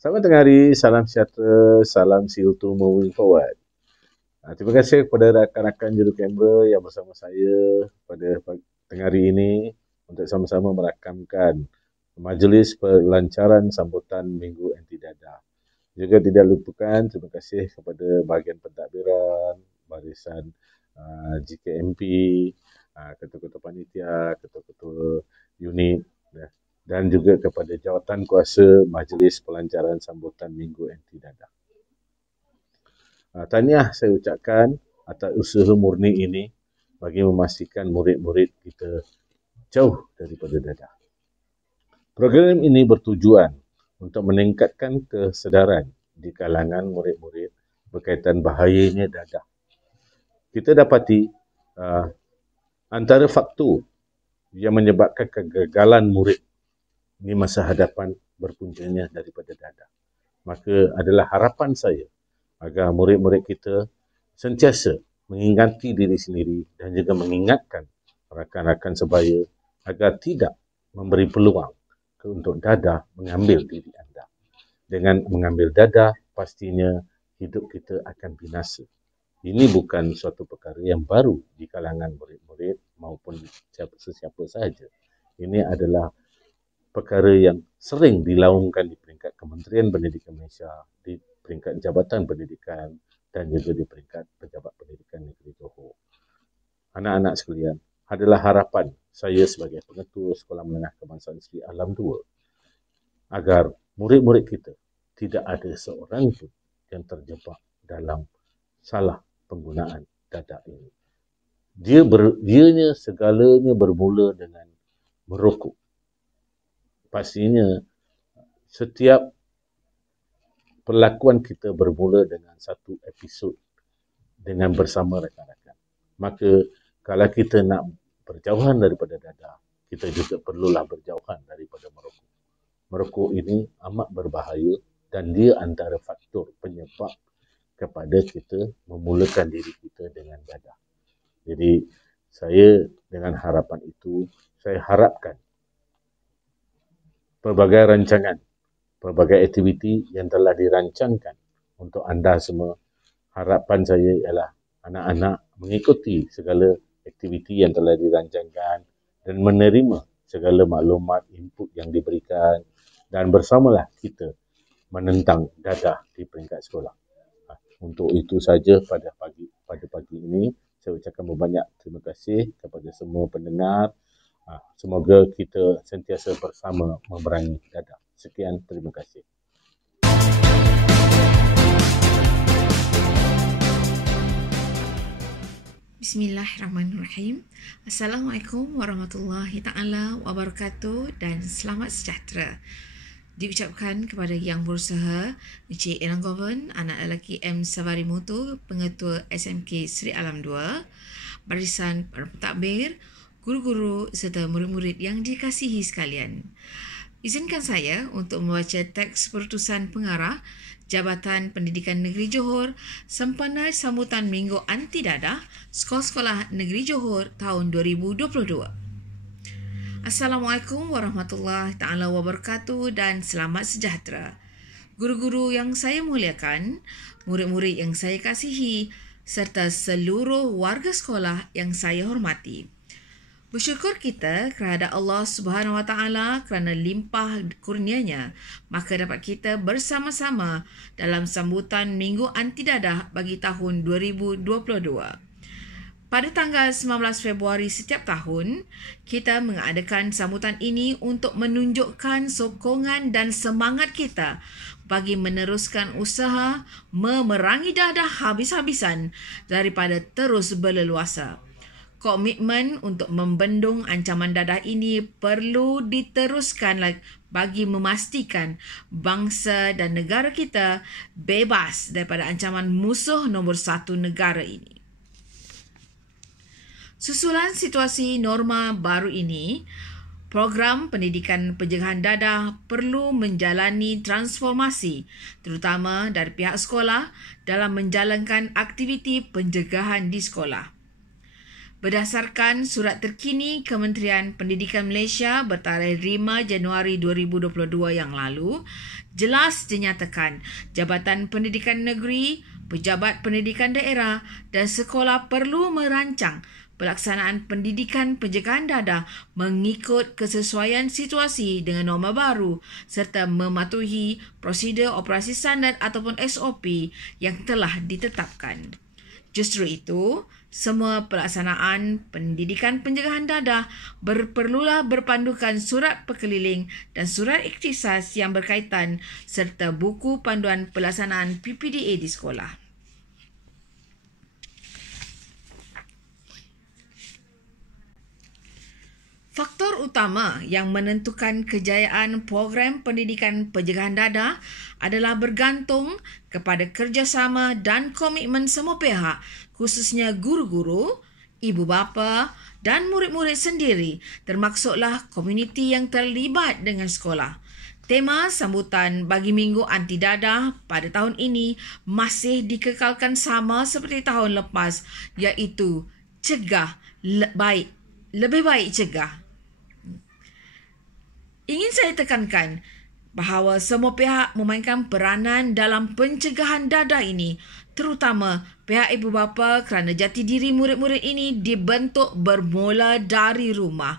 Selamat tengah hari, salam sejahtera, salam seal to moving forward. Terima kasih kepada rakan-rakan juru kamera yang bersama saya pada tengah hari ini untuk sama-sama merakamkan majlis pelancaran sambutan Minggu Anti Dadah. Juga tidak lupakan terima kasih kepada bahagian pentadbiran, barisan GKMP, ketua-ketua panitia, ketua-ketua unit dan juga kepada jawatan kuasa Majlis Pelancaran Sambutan Minggu Anti Dadah. Tahniah saya ucapkan atas usaha murni ini bagi memastikan murid-murid kita jauh daripada dadah. Program ini bertujuan untuk meningkatkan kesedaran di kalangan murid-murid berkaitan bahayanya dadah. Kita dapati antara faktor yang menyebabkan kegagalan murid di masa hadapan berpuncanya daripada dadah. Maka adalah harapan saya agar murid-murid kita sentiasa mengingati diri sendiri dan juga mengingatkan rakan-rakan sebaya agar tidak memberi peluang untuk dadah mengambil diri anda. Dengan mengambil dadah, pastinya hidup kita akan binasa. Ini bukan suatu perkara yang baru di kalangan murid-murid maupun sesiapa sahaja. Ini adalah perkara yang sering dilaungkan di peringkat Kementerian Pendidikan Malaysia, di peringkat Jabatan Pendidikan dan juga di peringkat Pejabat Pendidikan Negeri Johor. Anak-anak sekalian, adalah harapan saya sebagai pengetua Sekolah Menengah Kebangsaan Sri Alam 2 agar murid-murid kita tidak ada seorang pun yang terjebak dalam salah penggunaan dadah ini. Dianya segalanya bermula dengan merokok. Pastinya setiap perlakuan kita bermula dengan satu episod dengan bersama rakan-rakan. Maka kalau kita nak berjauhan daripada dadah, kita juga perlulah berjauhan daripada merokok. Merokok ini amat berbahaya dan dia antara faktor penyebab kepada kita memulakan diri kita dengan dadah. Jadi saya dengan harapan itu, saya harapkan pelbagai rancangan, pelbagai aktiviti yang telah dirancangkan untuk anda semua. Harapan saya ialah anak-anak mengikuti segala aktiviti yang telah dirancangkan dan menerima segala maklumat, input yang diberikan dan bersamalah kita menentang dadah di peringkat sekolah. Untuk itu saja pada pagi ini, saya ucapkan berbanyak terima kasih kepada semua pendengar. Semoga kita sentiasa bersama memerangi dadah. Sekian, terima kasih. Bismillahirrahmanirrahim. Assalamualaikum warahmatullahi ta'ala wabarakatuh dan selamat sejahtera. Diucapkan kepada yang berusaha, Encik Elang Govan, anak lelaki M. Savarimoto, pengetua SMK Sri Alam 2, barisan para pentadbir, guru-guru serta murid-murid yang dikasihi sekalian. Izinkan saya untuk membaca teks perutusan pengarah Jabatan Pendidikan Negeri Johor sempena sambutan Minggu Anti Dadah Sekolah-Sekolah Negeri Johor tahun 2022. Assalamualaikum warahmatullahi ta'ala wabarakatuh dan selamat sejahtera. Guru-guru yang saya muliakan, murid-murid yang saya kasihi, serta seluruh warga sekolah yang saya hormati. Bersyukur kita kepada Allah Subhanahu Wa Taala kerana limpah kurnianya, maka dapat kita bersama-sama dalam sambutan Minggu Anti Dadah bagi tahun 2022. Pada tanggal 19 Februari setiap tahun, kita mengadakan sambutan ini untuk menunjukkan sokongan dan semangat kita bagi meneruskan usaha memerangi dadah habis-habisan daripada terus berleluasa. Komitmen untuk membendung ancaman dadah ini perlu diteruskan bagi memastikan bangsa dan negara kita bebas daripada ancaman musuh nombor satu negara ini. Susulan situasi norma baru ini, program pendidikan pencegahan dadah perlu menjalani transformasi terutama dari pihak sekolah dalam menjalankan aktiviti pencegahan di sekolah. Berdasarkan surat terkini Kementerian Pendidikan Malaysia bertarikh 5 Januari 2022 yang lalu, jelas dinyatakan Jabatan Pendidikan Negeri, Pejabat Pendidikan Daerah dan sekolah perlu merancang pelaksanaan pendidikan pencegahan dadah mengikut kesesuaian situasi dengan norma baru serta mematuhi prosedur operasi standard ataupun SOP yang telah ditetapkan. Justru itu, semua pelaksanaan pendidikan pencegahan dadah perlulah berpandukan surat perkeliling dan surat ikhtisas yang berkaitan serta buku panduan pelaksanaan PPDA di sekolah. Faktor utama yang menentukan kejayaan program pendidikan pencegahan dadah adalah bergantung kepada kerjasama dan komitmen semua pihak, khususnya guru-guru, ibu bapa dan murid-murid sendiri, termaksudlah komuniti yang terlibat dengan sekolah. Tema sambutan bagi Minggu Anti Dadah pada tahun ini masih dikekalkan sama seperti tahun lepas, iaitu cegah lebih baik cegah. Ingin saya tekankan bahawa semua pihak memainkan peranan dalam pencegahan dadah ini, terutama pihak ibu bapa kerana jati diri murid-murid ini dibentuk bermula dari rumah.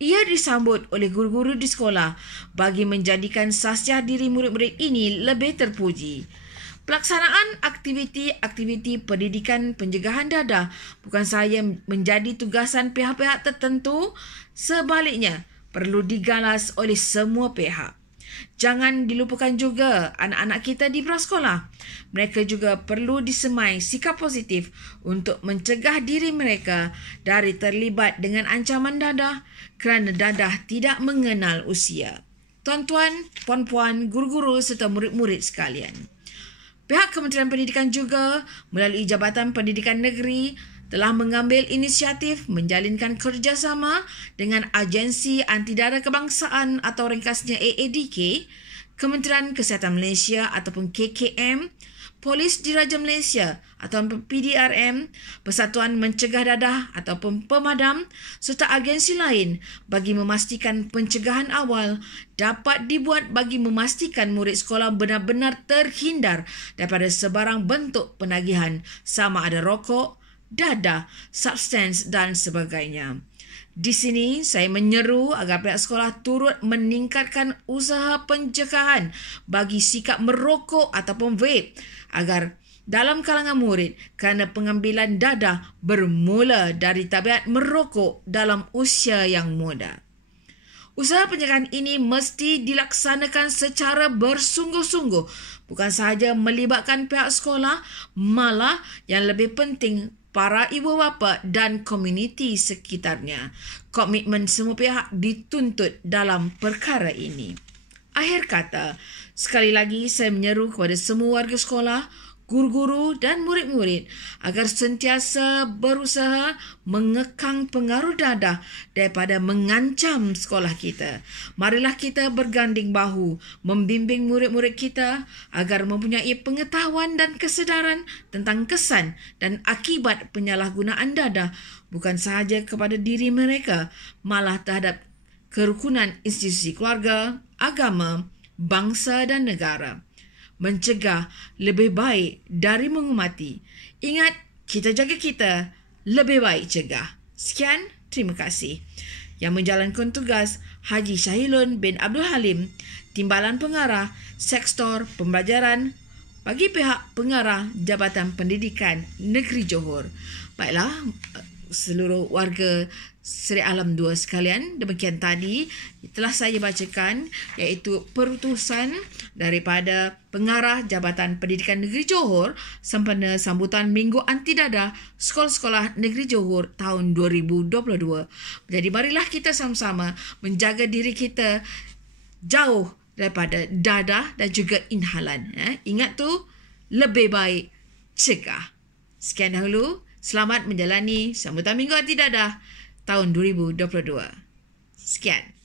Ia disambut oleh guru-guru di sekolah bagi menjadikan sasiah diri murid-murid ini lebih terpuji. Pelaksanaan aktiviti-aktiviti pendidikan pencegahan dadah bukan sahaja menjadi tugasan pihak-pihak tertentu, sebaliknya perlu digalas oleh semua pihak. Jangan dilupakan juga anak-anak kita di prasekolah. Mereka juga perlu disemai sikap positif untuk mencegah diri mereka dari terlibat dengan ancaman dadah kerana dadah tidak mengenal usia. Tuan-tuan, puan-puan, guru-guru serta murid-murid sekalian. Pihak Kementerian Pendidikan juga melalui Jabatan Pendidikan Negeri telah mengambil inisiatif menjalinkan kerjasama dengan Agensi Anti Dadah Kebangsaan atau ringkasnya AADK, Kementerian Kesihatan Malaysia ataupun KKM, Polis Diraja Malaysia atau PDRM, Persatuan Mencegah Dadah ataupun Pemadam serta agensi lain bagi memastikan pencegahan awal dapat dibuat bagi memastikan murid sekolah benar-benar terhindar daripada sebarang bentuk penagihan sama ada rokok, dadah, substans dan sebagainya. Di sini saya menyeru agar pihak sekolah turut meningkatkan usaha pencegahan bagi sikap merokok ataupun vape agar dalam kalangan murid kerana pengambilan dadah bermula dari tabiat merokok dalam usia yang muda. Usaha pencegahan ini mesti dilaksanakan secara bersungguh-sungguh, bukan sahaja melibatkan pihak sekolah, malah yang lebih penting para ibu bapa dan komuniti sekitarnya. Komitmen semua pihak dituntut dalam perkara ini. Akhir kata, sekali lagi saya menyeru kepada semua warga sekolah, guru-guru dan murid-murid agar sentiasa berusaha mengekang pengaruh dadah daripada mengancam sekolah kita. Marilah kita berganding bahu membimbing murid-murid kita agar mempunyai pengetahuan dan kesedaran tentang kesan dan akibat penyalahgunaan dadah bukan sahaja kepada diri mereka, malah terhadap kerukunan institusi keluarga, agama, bangsa dan negara. Mencegah lebih baik dari mengumati. Ingat, kita jaga kita, lebih baik cegah. Sekian, terima kasih. Yang menjalankan tugas, Haji Syahilun bin Abdul Halim, Timbalan Pengarah, Sektor Pembelajaran bagi pihak pengarah Jabatan Pendidikan Negeri Johor. Baiklah, seluruh warga Seri Alam 2 sekalian, demikian tadi telah saya bacakan iaitu perutusan daripada Pengarah Jabatan Pendidikan Negeri Johor sempena sambutan Minggu Anti Dadah Sekolah-Sekolah Negeri Johor tahun 2022. Jadi marilah kita sama-sama menjaga diri kita jauh daripada dadah dan juga inhalan. Ingat tu, lebih baik cegah. Sekian dahulu. Selamat menjalani sambutan Minggu Anti Dadah tahun 2022. Sekian.